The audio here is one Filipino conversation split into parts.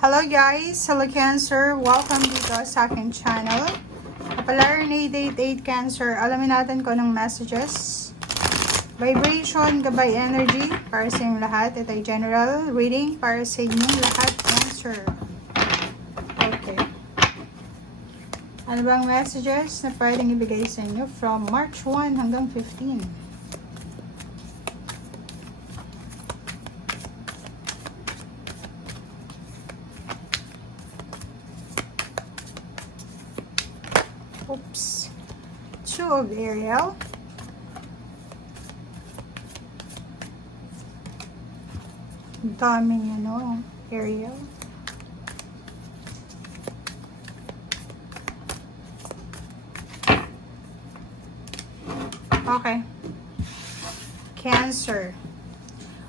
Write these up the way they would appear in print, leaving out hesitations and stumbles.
Hello guys! Hello Cancer! Welcome dito sa aking channel. Kapalaran 888 Cancer. Alamin natin kung anong messages. Vibration, gabay energy para sa inyong lahat. Ito ay general reading para sa inyong lahat Cancer. Okay. Ano bang messages na pwedeng ibigay sa inyo from March 1 hanggang 15? Oops. Two of Ariel. Daming Ariel. Okay. Cancer.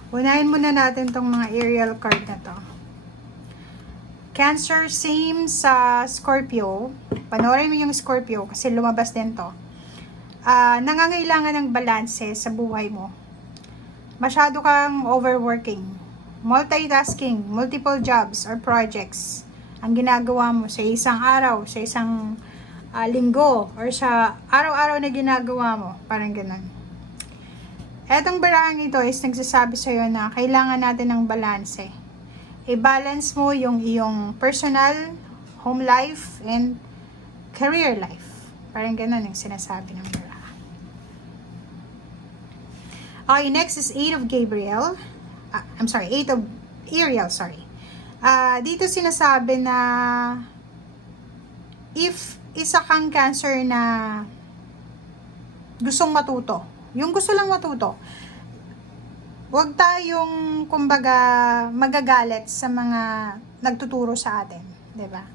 Unahin muna natin tong mga Ariel card na to. Cancer, same sa Scorpio. Panoorin mo yung Scorpio kasi lumabas din to. Nangangailangan ng balanse sa buhay mo. Masyado kang overworking. Multitasking, multiple jobs or projects ang ginagawa mo sa isang araw, sa isang linggo, or sa araw-araw na ginagawa mo. Parang ganun. Etong barahang ito is nagsasabi sa'yo na kailangan natin ng balanse. I-balance mo yung iyong personal, home life, and career life. Parang ganun yung sinasabi ng baraha. Okay, next is 8 of Gabriel. I'm sorry, 8 of Ariel, sorry. Dito sinasabi na if isa kang Cancer na gustong matuto, yung gusto lang matuto, huwag tayong, kumbaga, magagalit sa mga nagtuturo sa atin. 'Di ba?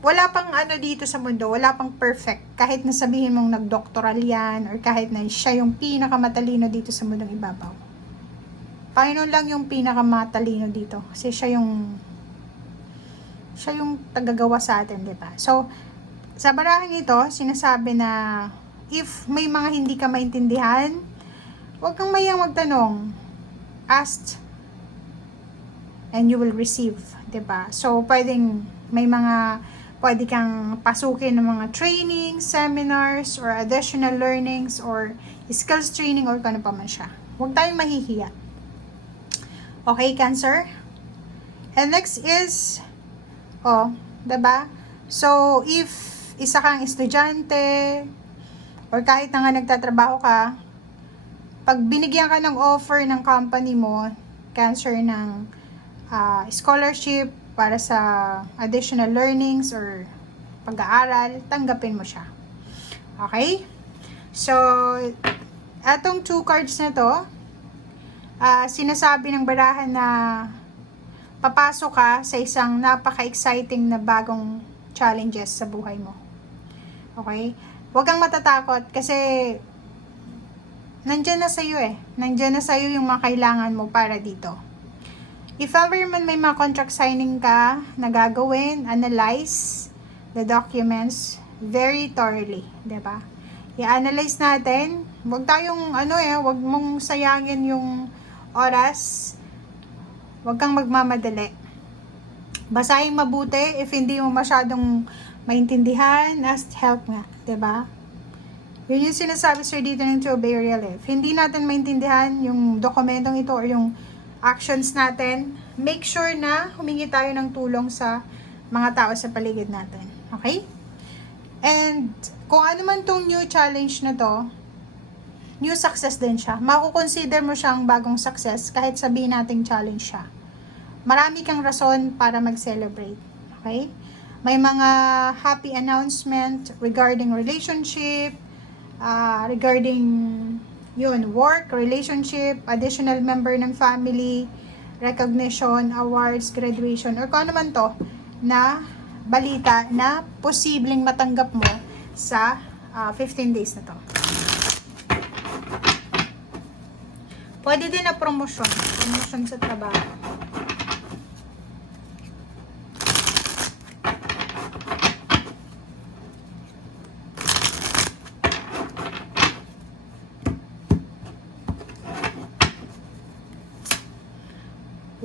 Wala pang dito sa mundo, wala pang perfect. Kahit na sabihin mong nagdoktoral yan, or kahit na siya yung pinakamatalino dito sa mundong ibabaw. Panginoon lang yung pinakamatalino dito. Kasi siya yung tagagawa sa atin, 'di ba? So, sa barahang ito, sinasabi na if may mga hindi ka maintindihan, huwag kang mayang magtanong. Ask and you will receive, 'di ba? So, pwede kang pasukin ng mga training, seminars, or additional learnings, or skills training, or kung ano pa man siya. Huwag tayong mahihiya. Okay, Cancer? And next is, 'di ba? So, if isa kang estudyante, or kahit na nga nagtatrabaho ka, pag binigyan ka ng offer ng company mo, Cancer, ng scholarship para sa additional learnings or pag-aaral, tanggapin mo siya. Okay? So, atong 2 cards na to, sinasabi ng barahan na papasok ka sa isang napaka-exciting na bagong challenges sa buhay mo. Okay? Huwag kang matatakot kasi nandyan na sa'yo Nandyan na sa'yo yung mga kailangan mo para dito. If ever man may mga contract signing ka na gagawin, analyze the documents very thoroughly. Diba? I-analyze natin. Huwag tayong, huwag mong sayangin yung oras. Huwag kang magmamadali. Basahin mabuti. If hindi mo masyadong maintindihan, ask help nga. Diba? Yun yung sinasabi sir dito ng 2 of Ariel. If hindi natin maintindihan yung dokumentong ito or yung actions natin, make sure na humingi tayo ng tulong sa mga tao sa paligid natin. Okay? And kung ano man tong new challenge na to, new success din siya. Makukonsider mo siyang bagong success kahit sabihin nating challenge siya. Marami kang rason para mag-celebrate. Okay? May mga happy announcement regarding relationship, regarding work, relationship, additional member ng family, recognition, awards, graduation, or kung ano man to na balita na posibleng matanggap mo sa 15 days na to. Pwede din na promotion sa trabaho.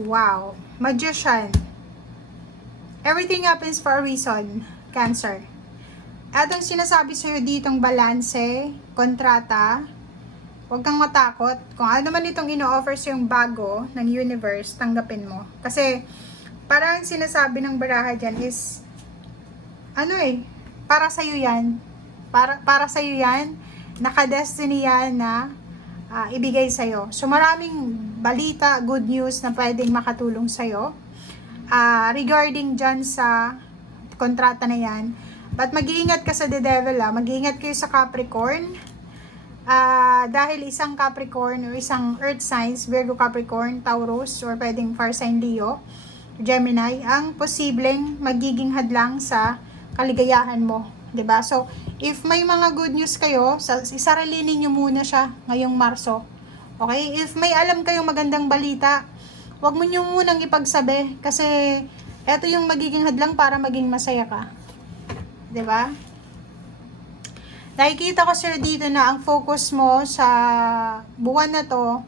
Wow, Magician. Everything happens for a reason, Cancer. At ang sinasabi sa'yo ditong balanse, kontrata, huwag kang matakot. Kung ano man itong ino-offer sa'yong bago ng universe, tanggapin mo. Kasi, parang sinasabi ng baraha dyan is, para sa'yo yan. Para sa'yo yan, naka-destiny yan na ibigay sa'yo. So, maraming balita, good news na pwedeng makatulong sa'yo. Regarding dyan sa kontrata na yan. But mag-iingat ka sa the devil, mag-iingat kayo sa Capricorn. Dahil isang Capricorn o isang Earth signs, Virgo, Capricorn, Taurus, or pwedeng fire sign Leo, Gemini, ang posibleng magiging hadlang sa kaligayahan mo. 'Di ba? So, if may mga good news kayo, isaralinin nyo muna siya ngayong Marso. Okay? If may alam kayong magandang balita, wag mo nyo munang ipagsabi kasi eto yung magiging hadlang para maging masaya ka. 'Di ba? Nakikita ko sir dito na ang focus mo sa buwan na to,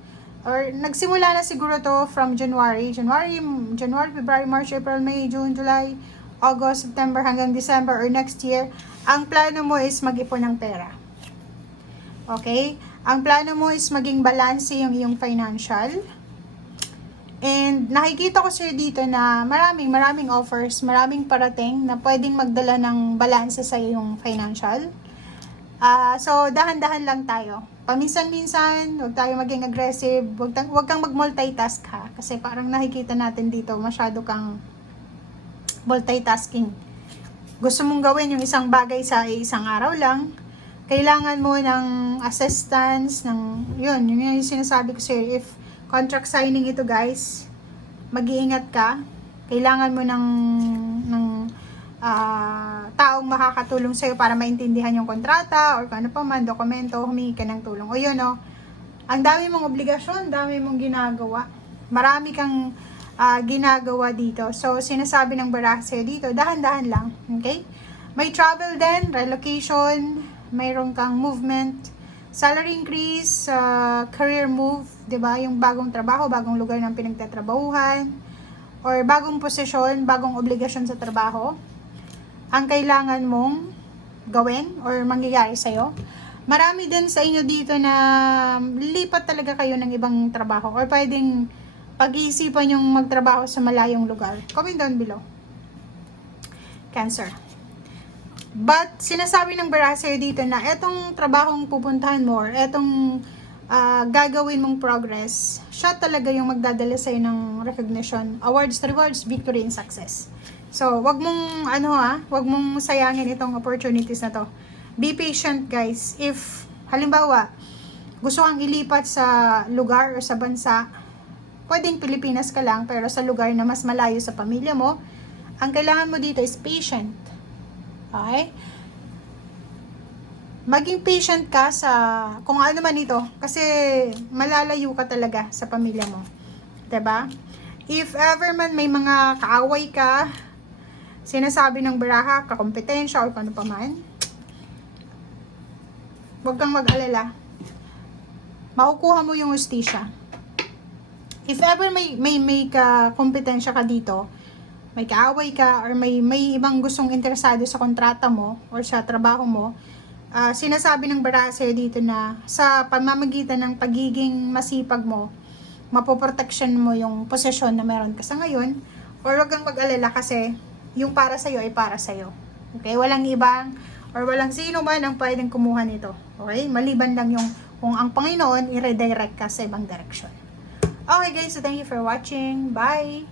or nagsimula na siguro to from January, February, March, April, May, June, July, August, September hanggang December or next year. Ang plano mo is mag-ipon ng pera. Okay? Ang plano mo is maging balance yung iyong financial. And nakikita ko sir dito na maraming offers, maraming parating na pwedeng magdala ng balance sa iyong financial. So, dahan-dahan lang tayo. Paminsan-minsan, huwag tayo maging aggressive, huwag kang mag-multitask ha. Kasi parang nakikita natin dito, masyado kang multitasking. Gusto mong gawin yung isang bagay sa isang araw lang, kailangan mo ng assistance, yun yung sinasabi ko sir. If contract signing ito guys, mag-iingat ka. Kailangan mo ng taong makakatulong sa'yo para maintindihan yung kontrata or kung ano pa man, dokumento, humingi ka ng tulong. O yun ang dami mong obligasyon, dami mong ginagawa. Marami kang ginagawa dito. So, sinasabi ng baraha sa'yo dito, dahan-dahan lang. Okay? May travel din, relocation, mayroon kang movement, salary increase, career move, 'di ba? Yung bagong trabaho, bagong lugar ng pinagtatrabahuhan, or bagong posisyon, bagong obligasyon sa trabaho ang kailangan mong gawin or mangyayari sa'yo. Marami din sa inyo dito na lipat talaga kayo ng ibang trabaho or pwedeng pag-iisipan yung magtrabaho sa malayong lugar. Comment down below. Cancer. But, sinasabi ng baraha sa'yo dito na etong trabahong pupuntahan mo or etong gagawin mong progress, siya talaga yung magdadala sa'yo ng recognition, awards, rewards, victory, and success. So, wag mong wag mong sayangin itong opportunities na to. Be patient, guys. If halimbawa, gusto kang ilipat sa lugar o sa bansa, pwedeng Pilipinas ka lang pero sa lugar na mas malayo sa pamilya mo, ang kailangan mo dito is patient. Okay? Maging patient ka sa kung ano man ito kasi malalayo ka talaga sa pamilya mo. 'Di ba? If ever man may mga kaaway ka, sinasabi ng baraha, kakompetensya o kung ano pa man, huwag kang mag-alala. Makukuha mo yung hustisya. If ever may kakompetensya ka dito, may kaaway ka, or may ibang gustong interesado sa kontrata mo or sa trabaho mo, sinasabi ng baraha sa'yo dito na sa pamamagitan ng pagiging masipag mo, mapoproteksyon mo yung posisyon na meron ka sa ngayon, or huwag kang mag-alala kasi yung para sa'yo ay para sa'yo. Okay? Walang ibang or walang sino man ang pwedeng kumuha nito. Okay? Maliban lang yung kung ang Panginoon i-redirect ka sa ibang direksyon. Okay guys, so thank you for watching. Bye!